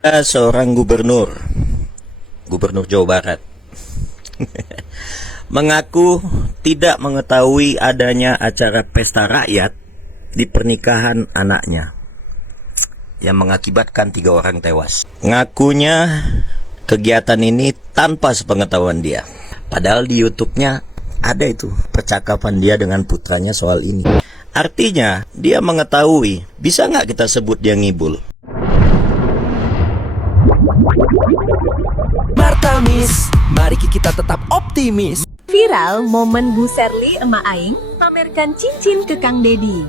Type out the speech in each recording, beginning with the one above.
Seorang gubernur Jawa Barat, mengaku tidak mengetahui adanya acara pesta rakyat di pernikahan anaknya yang mengakibatkan 3 orang tewas. Ngakunya kegiatan ini tanpa sepengetahuan dia. Padahal di YouTube-nya ada itu percakapan dia dengan putranya soal ini. Artinya dia mengetahui. Bisa nggak kita sebut dia ngibul? Martamis, mari kita tetap optimis. Viral momen Bu Sherly emak aing pamerkan cincin ke Kang Dedi.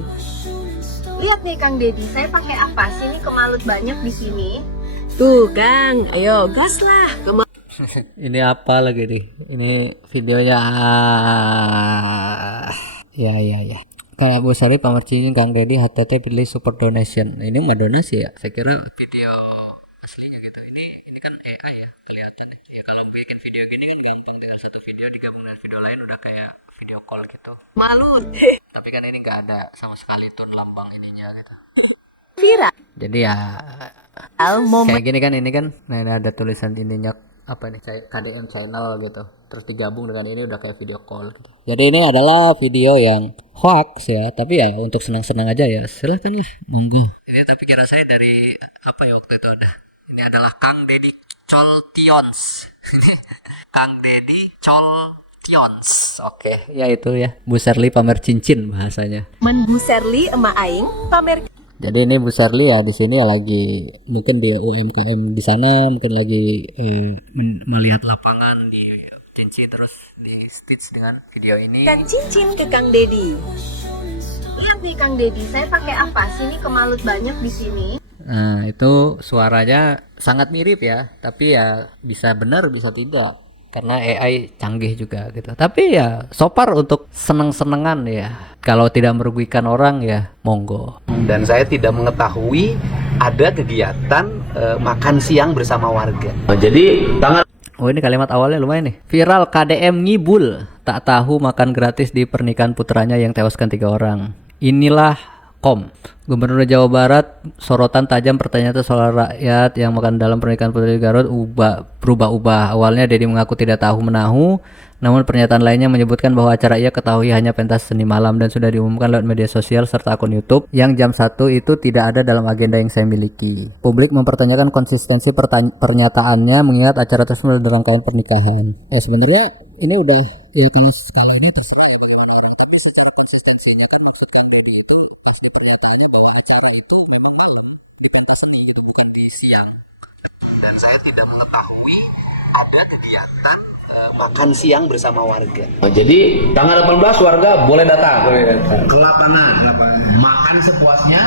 Lihat nih Kang Dedi, saya pakai apa sih? Ini kemalut banyak di sini. Tuh Kang, ayo gas lah. Ini apa lagi nih? Ini videonya. Ya. Kayak Bu Sherly pamer cincin Kang Dedi, HTT pilih super donation. Ini mah donasi ya? Saya kira video aslinya gitu. Ini kan AI ya kelihatan. Ya kalau bikin video gini kan gampang, tinggal satu video digabung dengan video lain udah kayak video call gitu. Malu. Tapi kan ini nggak ada sama sekali tuh lambang ininya gitu. Viral Jadi ya momen kayak gini kan, ini kan nah ini ada tulisan ininya apa nih, KDM channel gitu, terus digabung dengan ini udah kayak video call gitu. Jadi ini adalah video yang hoax ya, tapi ya untuk senang-senang aja ya, silahkan lah, monggo. Ini tapi kira saya dari apa ya waktu itu ada, ini adalah Kang Dedi Choltions. Ini Kang Dedi Choltions. Oke, ya itu ya, Bu Sherly pamer cincin bahasanya. Bu Sherly emak aing pamer. Jadi ini Bu Sherly ya di sini ya lagi mungkin di UMKM di sana, mungkin lagi melihat lapangan di cincin, terus di stitch dengan video ini. Kan cincin ke Kang Dedi. Lihat nih Kang Dedi, saya pakai apa sih? Ini kemalut banyak di sini. Nah itu suaranya sangat mirip ya, tapi ya bisa benar bisa tidak, karena AI canggih juga gitu. Tapi ya so far untuk seneng-senengan ya, kalau tidak merugikan orang ya monggo. Dan saya tidak mengetahui ada kegiatan makan siang bersama warga. Jadi tangan. Oh ini kalimat awalnya lumayan nih. Viral KDM ngibul, tak tahu makan gratis di pernikahan putranya yang tewaskan 3 orang. Inilah Gubernur Jawa Barat sorotan tajam pertanyaan soal rakyat yang makan dalam pernikahan Putri Garut berubah-ubah. Awalnya Dedi mengaku tidak tahu menahu, namun pernyataan lainnya menyebutkan bahwa acara ia ketahui hanya pentas seni malam dan sudah diumumkan lewat media sosial serta akun YouTube yang jam 1 itu tidak ada dalam agenda yang saya miliki. Publik mempertanyakan konsistensi pernyataannya mengingat acara tersebut adalah rangkaian pernikahan. Sebenarnya ini udah ya kalau sekali ini terserah, tapi secara konsistensinya kan maksud ini itu Dan saya tidak mengetahui ada kegiatan makan siang bersama warga. Jadi tanggal 18 warga boleh datang. Ke lapangan. Makan sepuasnya,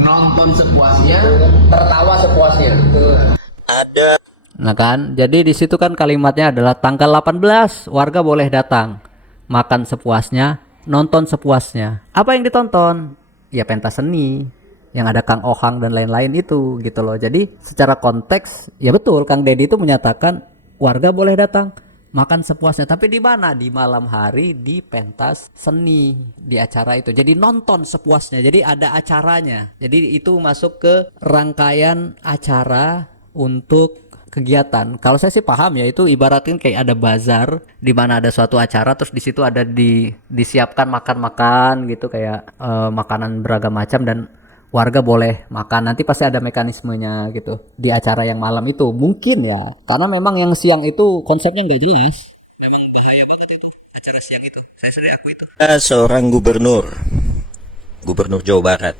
nonton sepuasnya, tertawa sepuasnya. Ada. Nah kan, jadi di situ kan kalimatnya adalah tanggal 18 warga boleh datang, makan sepuasnya, nonton sepuasnya. Apa yang ditonton? Ya pentas seni yang ada Kang Ohang dan lain-lain itu gitu loh. Jadi secara konteks ya betul Kang Dedi itu menyatakan warga boleh datang, makan sepuasnya. Tapi di mana? Di malam hari di pentas seni, di acara itu. Jadi nonton sepuasnya. Jadi ada acaranya. Jadi itu masuk ke rangkaian acara untuk kegiatan. Kalau saya sih paham ya, itu ibaratin kayak ada bazar di mana ada suatu acara, terus di situ ada disiapkan makan-makan gitu, kayak makanan beragam macam dan warga boleh makan. Nanti pasti ada mekanismenya gitu di acara yang malam itu mungkin ya, karena memang yang siang itu konsepnya nggak jelas. Memang bahaya banget itu acara siang itu. Saya sendiri aku itu. Seorang gubernur Jawa Barat,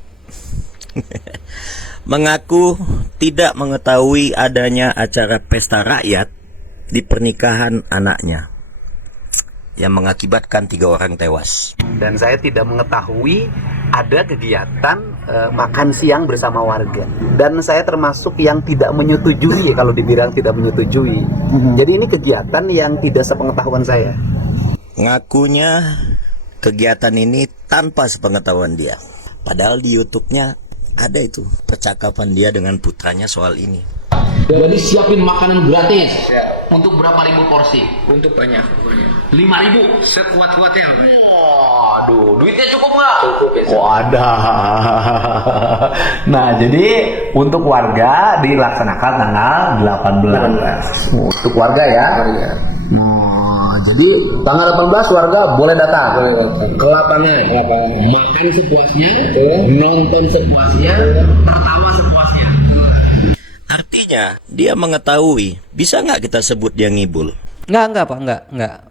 mengaku tidak mengetahui adanya acara pesta rakyat di pernikahan anaknya yang mengakibatkan 3 orang tewas. Dan saya tidak mengetahui ada kegiatan makan siang bersama warga. Dan saya termasuk yang tidak menyetujui kalau dibilang tidak menyetujui. Jadi ini kegiatan yang tidak sepengetahuan saya. Ngakunya kegiatan ini tanpa sepengetahuan dia. Padahal di YouTube-nya ada itu percakapan dia dengan putranya soal ini. Jadi siapin makanan gratis. Untuk berapa ribu porsi? Untuk banyak. 5.000 Sekuat-kuatnya. Wah, Waduh, duitnya cukup nggak? Cukup ya. Oh ada. Nah jadi untuk warga dilaksanakan tanggal 18. Untuk warga ya. Warga. Nah jadi tanggal 18 warga boleh datang. Boleh datang. Ke lapangan. Makan sepuasnya, Nonton sepuasnya, tertawa sepuasnya. Artinya, dia mengetahui. Bisa nggak kita sebut dia ngibul? Enggak, Pak, enggak.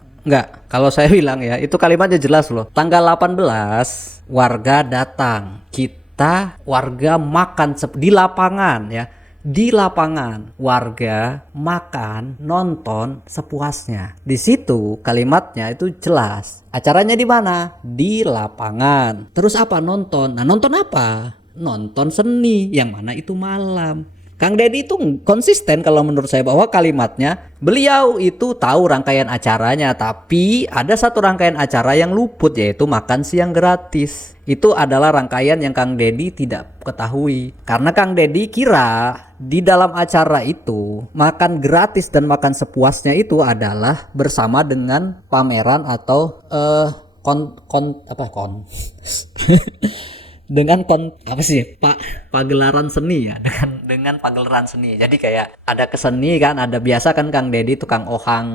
Kalau saya bilang ya, itu kalimatnya jelas loh. Tanggal 18 warga datang. Kita warga makan di lapangan ya. Di lapangan warga makan, nonton sepuasnya. Di situ kalimatnya itu jelas. Acaranya di mana? Di lapangan. Terus apa? Nonton. Nah, nonton apa? Nonton seni, yang mana itu malam. Kang Deddy itu konsisten kalau menurut saya bahwa kalimatnya beliau itu tahu rangkaian acaranya, tapi ada satu rangkaian acara yang luput, yaitu makan siang gratis. Itu adalah rangkaian yang Kang Deddy tidak ketahui, karena Kang Deddy kira di dalam acara itu makan gratis dan makan sepuasnya itu adalah bersama dengan pameran atau dengan pagelaran seni ya, dengan pagelaran seni. Jadi kayak ada keseni kan, ada biasa kan Kang Deddy tukang ohang,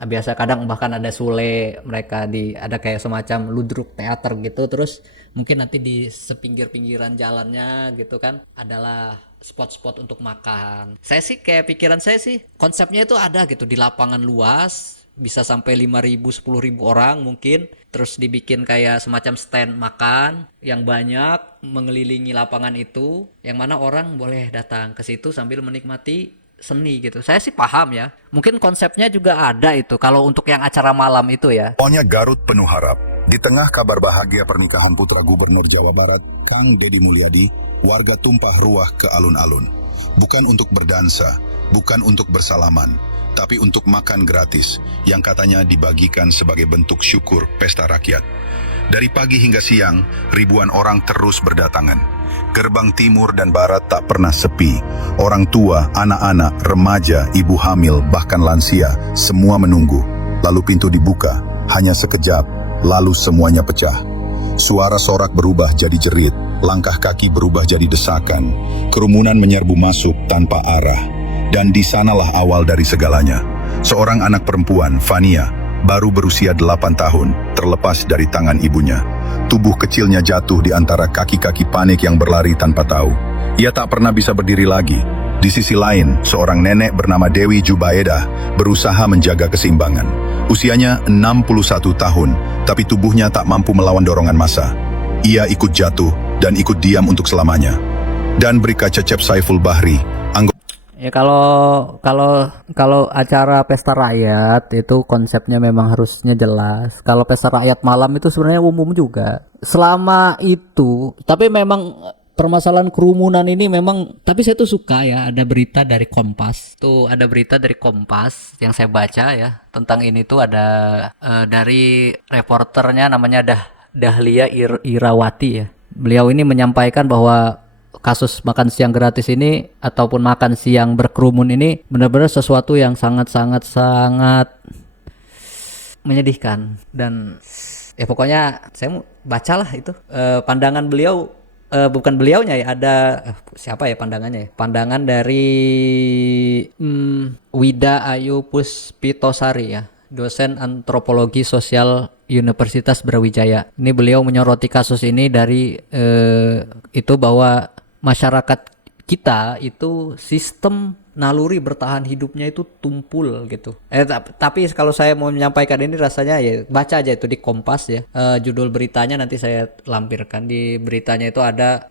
biasa kadang bahkan ada sule, mereka ada kayak semacam ludruk teater gitu. Terus mungkin nanti di sepinggir-pinggiran jalannya gitu kan adalah spot-spot untuk makan. Saya sih kayak pikiran saya sih konsepnya itu ada gitu di lapangan luas, bisa sampai 5.000 10.000 orang mungkin, terus dibikin kayak semacam stand makan yang banyak mengelilingi lapangan itu, yang mana orang boleh datang ke situ sambil menikmati seni gitu. Saya sih paham ya, mungkin konsepnya juga ada itu kalau untuk yang acara malam itu ya. Pokoknya Garut penuh harap. Di tengah kabar bahagia pernikahan putra Gubernur Jawa Barat, Kang Deddy Mulyadi, warga tumpah ruah ke alun-alun. Bukan untuk berdansa, bukan untuk bersalaman, tapi untuk makan gratis, yang katanya dibagikan sebagai bentuk syukur pesta rakyat. Dari pagi hingga siang, ribuan orang terus berdatangan. Gerbang timur dan barat tak pernah sepi. Orang tua, anak-anak, remaja, ibu hamil, bahkan lansia, semua menunggu. Lalu pintu dibuka, hanya sekejap, lalu semuanya pecah. Suara sorak berubah jadi jerit, langkah kaki berubah jadi desakan. Kerumunan menyerbu masuk tanpa arah. Dan di sanalah awal dari segalanya. Seorang anak perempuan, Fania, baru berusia 8 tahun, terlepas dari tangan ibunya. Tubuh kecilnya jatuh di antara kaki-kaki panik yang berlari tanpa tahu. Ia tak pernah bisa berdiri lagi. Di sisi lain, seorang nenek bernama Dewi Jubaedah berusaha menjaga keseimbangan. Usianya 61 tahun, tapi tubuhnya tak mampu melawan dorongan massa. Ia ikut jatuh dan ikut diam untuk selamanya. Dan Brigjen Cecep Saiful Bahri, Ya kalau acara pesta rakyat itu konsepnya memang harusnya jelas. Kalau pesta rakyat malam itu sebenarnya umum juga. Selama itu, tapi memang permasalahan kerumunan ini memang, tapi saya tuh suka ya ada berita dari Kompas. Tuh ada berita dari Kompas yang saya baca ya tentang ini tuh ada dari reporternya namanya Dahlia Irawati ya. Beliau ini menyampaikan bahwa kasus makan siang gratis ini ataupun makan siang berkerumun ini benar-benar sesuatu yang sangat menyedihkan. Dan ya pokoknya saya mau bacalah itu pandangan beliau, bukan beliaunya ya, ada siapa ya pandangannya ya, pandangan dari Wida Ayu Puspitosari ya, dosen antropologi sosial Universitas Brawijaya. Ini beliau menyoroti kasus ini dari itu bahwa masyarakat kita itu sistem naluri bertahan hidupnya itu tumpul gitu. Tapi kalau saya mau menyampaikan ini rasanya ya baca aja itu di Kompas ya. Judul beritanya nanti saya lampirkan di beritanya itu ada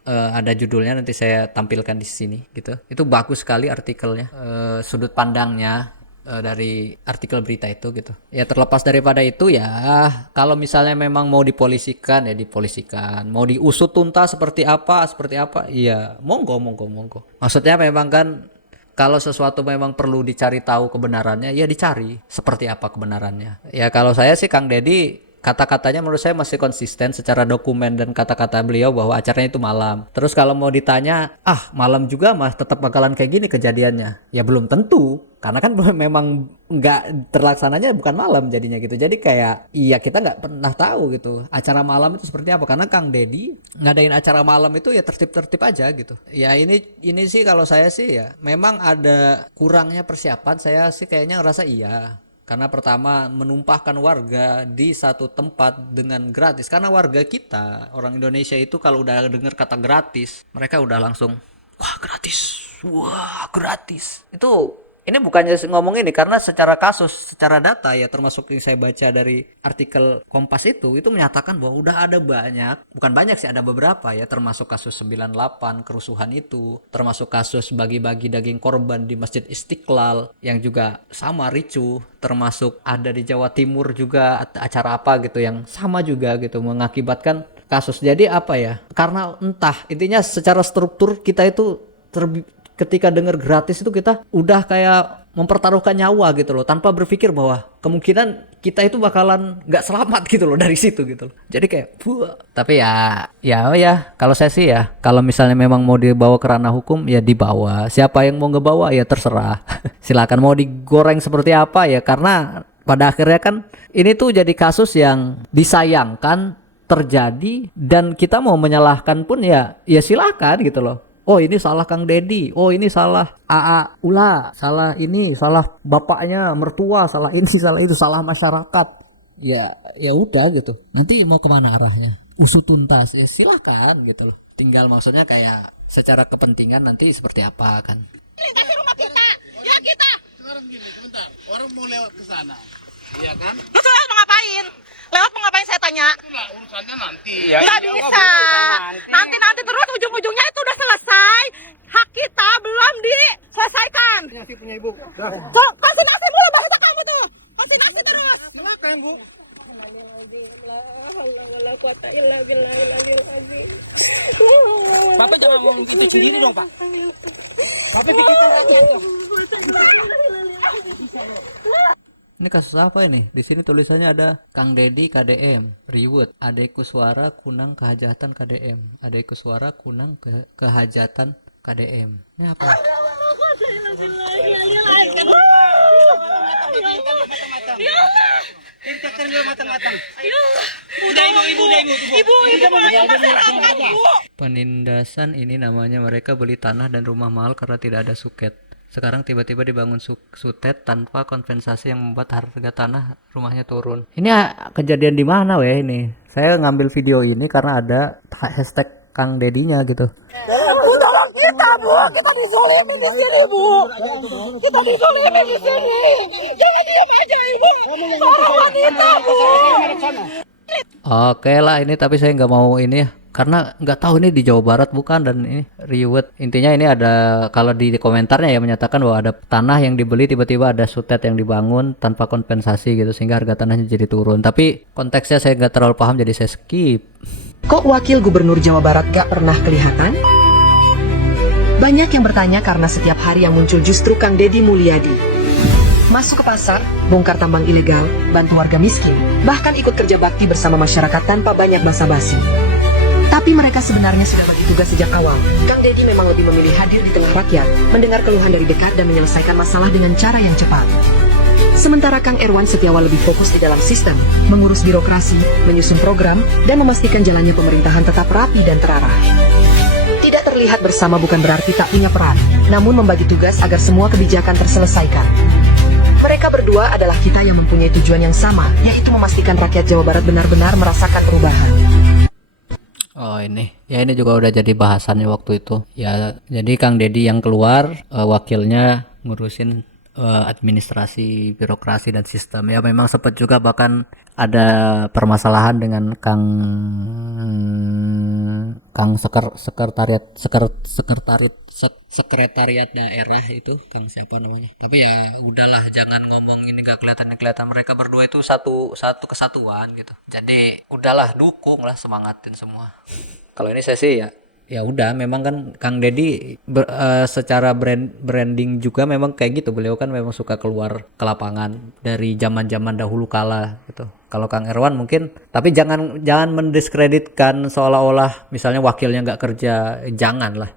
judulnya, nanti saya tampilkan di sini gitu. Itu bagus sekali artikelnya, sudut pandangnya dari artikel berita itu gitu. Ya terlepas daripada itu ya, kalau misalnya memang mau dipolisikan ya dipolisikan, mau diusut tuntas seperti apa iya monggo. Maksudnya memang kan kalau sesuatu memang perlu dicari tahu kebenarannya ya dicari seperti apa kebenarannya. Ya kalau saya sih Kang Deddy kata-katanya menurut saya masih konsisten secara dokumen dan kata-kata beliau bahwa acaranya itu malam. Terus kalau mau ditanya, malam juga mah tetap bakalan kayak gini kejadiannya. Ya belum tentu, karena kan memang nggak terlaksananya bukan malam jadinya gitu. Jadi kayak iya kita nggak pernah tahu gitu acara malam itu seperti apa, karena Kang Deddy ngadain acara malam itu ya tertib-tertib aja gitu. Ya ini sih kalau saya sih ya memang ada kurangnya persiapan, saya sih kayaknya ngerasa iya. Karena pertama menumpahkan warga di satu tempat dengan gratis. Karena warga kita, orang Indonesia itu kalau udah dengar kata gratis, mereka udah langsung, wah gratis. Ini bukannya ngomong ini, karena secara kasus, secara data ya termasuk yang saya baca dari artikel Kompas itu menyatakan bahwa udah ada bukan banyak sih, ada beberapa ya, termasuk kasus 98 kerusuhan itu, termasuk kasus bagi-bagi daging korban di Masjid Istiqlal yang juga sama ricuh, termasuk ada di Jawa Timur juga acara apa gitu yang sama juga gitu mengakibatkan kasus. Jadi apa ya? Karena entah intinya secara struktur kita itu ketika dengar gratis itu kita udah kayak mempertaruhkan nyawa gitu loh, tanpa berpikir bahwa kemungkinan kita itu bakalan nggak selamat gitu loh dari situ gitu loh. Jadi kayak tapi ya kalau saya sih ya, kalau misalnya memang mau dibawa ke ranah hukum ya dibawa, siapa yang mau ngebawa ya terserah. Silakan mau digoreng seperti apa ya, karena pada akhirnya kan ini tuh jadi kasus yang disayangkan terjadi, dan kita mau menyalahkan pun ya silakan gitu loh. Oh ini salah Kang Deddy, oh ini salah AA Ula, salah ini, salah bapaknya, mertua, salah ini, salah itu, salah masyarakat. Ya udah gitu. Nanti mau kemana arahnya? Usut tuntas, ya silakan gitu loh. Tinggal maksudnya kayak secara kepentingan nanti seperti apa kan? Lintasi rumah kita, ya kita. Sekarang gini, sebentar, orang mau lewat ke sana, iya kan? Lu lewat mau ngapain? Lewat mau ngapain saya tanya? Itulah urusannya nanti. Nggak bisa. Nanti terus ujung-ujungnya itu udah selesai. Hak kita belum diselesaikan. Nasi punya ibu. Cok, kasih nasi dulu bahasa kamu tuh. Kasih nasi terus. Makan bu. Bapak jangan ngomong gitu sendiri dong Pak. Bapak pikirkan rakyat. Ini kasus apa ini? Di sini tulisannya ada Kang Deddy KDM, Riwut, Ade Kuswara Kunang Kehajatan KDM, Ade Kuswara Kunang Kehajatan KDM. Ini apa? Penindasan ini namanya, mereka beli tanah dan rumah mahal karena tidak ada suket. Sekarang tiba-tiba dibangun sutet tanpa kompensasi yang membuat harga tanah rumahnya turun. Ini kejadian di mana weh ini? Saya ngambil video ini karena ada hashtag Kang Dedinya gitu. Tolong kita bu, kita dizolimi di sini bu. Kita dizolimi di sini. Jangan diam aja ibu. Seorang wanita bu. Oke lah ini, tapi saya nggak mau ini ya, karena nggak tahu ini di Jawa Barat bukan, dan ini Riwet. Intinya ini ada, kalau di komentarnya ya menyatakan bahwa ada tanah yang dibeli tiba-tiba ada sutet yang dibangun tanpa kompensasi gitu, sehingga harga tanahnya jadi turun. Tapi konteksnya saya nggak terlalu paham jadi saya skip. Kok Wakil Gubernur Jawa Barat gak pernah kelihatan? Banyak yang bertanya karena setiap hari yang muncul justru Kang Deddy Mulyadi. Masuk ke pasar, bongkar tambang ilegal, bantu warga miskin, bahkan ikut kerja bakti bersama masyarakat tanpa banyak basa-basi. Tapi mereka sebenarnya sudah bagi tugas sejak awal. Kang Deddy memang lebih memilih hadir di tengah rakyat, mendengar keluhan dari dekat dan menyelesaikan masalah dengan cara yang cepat. Sementara Kang Erwan Setiawan lebih fokus di dalam sistem, mengurus birokrasi, menyusun program, dan memastikan jalannya pemerintahan tetap rapi dan terarah. Tidak terlihat bersama bukan berarti tak punya peran, namun membagi tugas agar semua kebijakan terselesaikan. Mereka berdua adalah kita yang mempunyai tujuan yang sama, yaitu memastikan rakyat Jawa Barat benar-benar merasakan perubahan. Oh ini, ya ini juga udah jadi bahasannya waktu itu. Ya, jadi Kang Deddy yang keluar, wakilnya ngurusin administrasi, birokrasi dan sistem. Ya memang sempat juga bahkan ada permasalahan dengan sekretariat daerah itu, Kang siapa namanya. Tapi ya udahlah, jangan ngomong ini gak kelihatan, mereka berdua itu satu kesatuan gitu. Jadi udahlah, dukung lah, semangatin semua. Kalau ini saya sih ya ya udah, memang kan Kang Dedi secara branding juga memang kayak gitu. Beliau kan memang suka keluar ke lapangan dari zaman-zaman dahulu kala gitu. Kalau Kang Erwan mungkin, tapi jangan mendiskreditkan seolah-olah misalnya wakilnya nggak kerja, janganlah.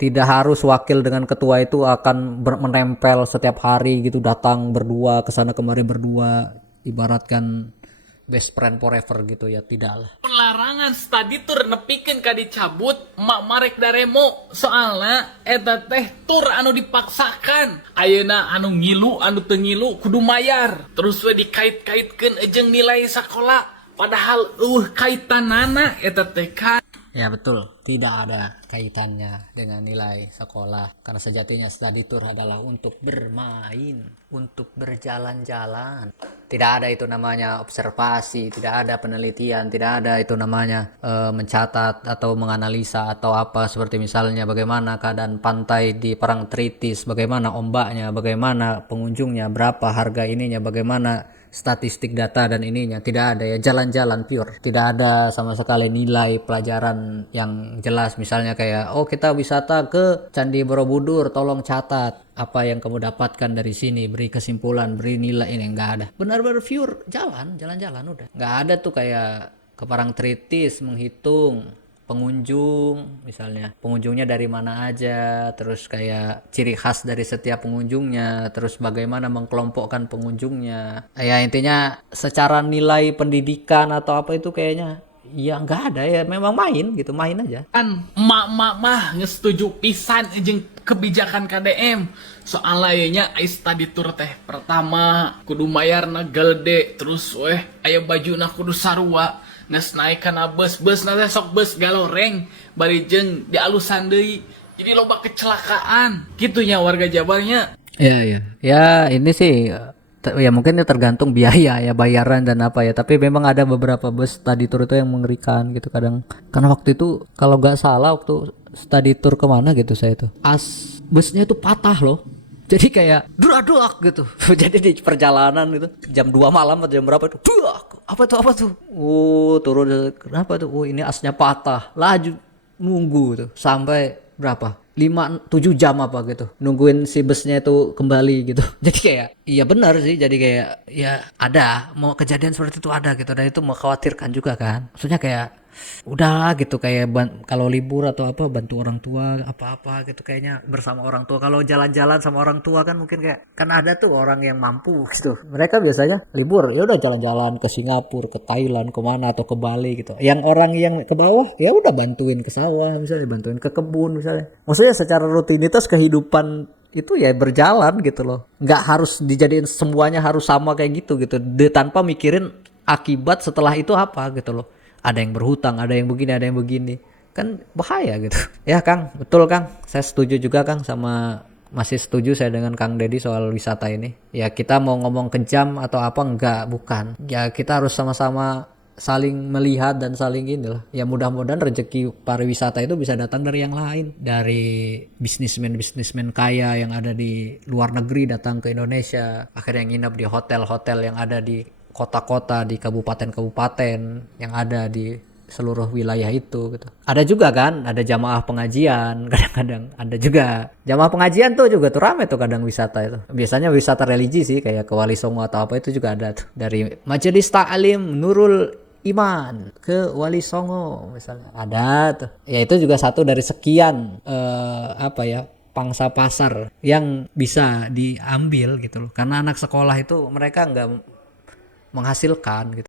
Tidak harus wakil dengan ketua itu akan menempel setiap hari gitu, datang berdua kesana kemari berdua, ibaratkan best friend forever gitu ya, tidak lah. Larangan study tour nepikeun ka dicabut mak marek daremo soalna eta teh tur anu dipaksakan. Ayeuna anu ngilu anu teu ngilu kudu mayar, terus we dikait-kaitkeun jeung nilai sekolah, padahal kaitanana eta teh kan. Ya betul, tidak ada kaitannya dengan nilai sekolah. Karena sejatinya study tour adalah untuk bermain, untuk berjalan-jalan. Tidak ada itu namanya observasi, tidak ada penelitian, tidak ada itu namanya mencatat atau menganalisa atau apa. Seperti misalnya bagaimana keadaan pantai di Parangtritis, bagaimana ombaknya, bagaimana pengunjungnya, berapa harga ininya, bagaimana statistik data dan ininya. Tidak ada ya, jalan-jalan pure. Tidak ada sama sekali nilai pelajaran yang jelas. Misalnya kayak, oh kita wisata ke Candi Borobudur, tolong catat apa yang kamu dapatkan dari sini, beri kesimpulan, beri nilai. Ini enggak ada. Benar-benar pure jalan-jalan udah. Enggak ada tuh kayak ke Parangtritis menghitung pengunjung, misalnya pengunjungnya dari mana aja, terus kayak ciri khas dari setiap pengunjungnya, terus bagaimana mengkelompokkan pengunjungnya. Ya intinya secara nilai pendidikan atau apa itu kayaknya ya nggak ada ya, memang main gitu, main aja. Kan emak-emak mah ngesetuju pisan jeung kebijakan KDM. Soalnya study tour teh pertama kudu mayarna gede, terus aya bajuna kudu sarua. Nes naik kana bus nanti sok bus galoreng bari jeung di alusan deui, jadi loba kecelakaan gitunya warga Jabarnya. Ya ini sih ya mungkin ini tergantung biaya ya, bayaran dan apa ya, tapi memang ada beberapa bus study tour itu yang mengerikan gitu kadang. Karena waktu itu kalau nggak salah waktu study tour kemana gitu saya tuh, busnya itu patah loh. Jadi kayak durak gitu. Jadi di perjalanan gitu jam 2 malam atau jam berapa itu, durak. Apa tuh? Turun kenapa tuh? Ini asnya patah. Laju nunggu tuh sampai berapa? 5-7 jam apa gitu. Nungguin si busnya itu kembali gitu. Jadi kayak iya benar sih, jadi kayak ya ada mau kejadian seperti itu ada gitu, dan itu mengkhawatirkan juga kan. Maksudnya kayak udah gitu kayak kalau libur atau apa bantu orang tua apa-apa gitu, kayaknya bersama orang tua. Kalau jalan-jalan sama orang tua kan mungkin kayak kan ada tuh orang yang mampu gitu, mereka biasanya libur ya udah jalan-jalan ke Singapura, ke Thailand, kemana atau ke Bali gitu. Yang orang yang ke bawah ya udah bantuin ke sawah misalnya, bantuin ke kebun misalnya. Maksudnya secara rutinitas kehidupan itu ya berjalan gitu loh, nggak harus dijadiin semuanya harus sama kayak gitu tanpa mikirin akibat setelah itu apa gitu loh. Ada yang berhutang, ada yang begini, kan bahaya gitu ya Kang. Betul Kang, saya setuju juga Kang, masih setuju saya dengan Kang Dedi soal wisata ini. Ya kita mau ngomong kejam atau apa bukan ya, kita harus sama-sama saling melihat dan saling inilah. Ya mudah-mudahan rezeki pariwisata itu bisa datang dari yang lain, dari bisnismen kaya yang ada di luar negeri datang ke Indonesia, akhirnya nginep di hotel-hotel yang ada di kota-kota, di kabupaten-kabupaten yang ada di seluruh wilayah itu gitu. Ada juga kan, ada jamaah pengajian, kadang-kadang ada juga jamaah pengajian tuh juga tuh rame tuh kadang wisata itu. Biasanya wisata religi sih, kayak ke Wali Songo atau apa itu juga ada tuh. Dari Majelis Ta'lim Nurul Iman ke Wali Songo misalnya ada tuh. Ya itu juga satu dari sekian pangsa pasar yang bisa diambil gitu loh. Karena anak sekolah itu mereka nggak menghasilkan gitu.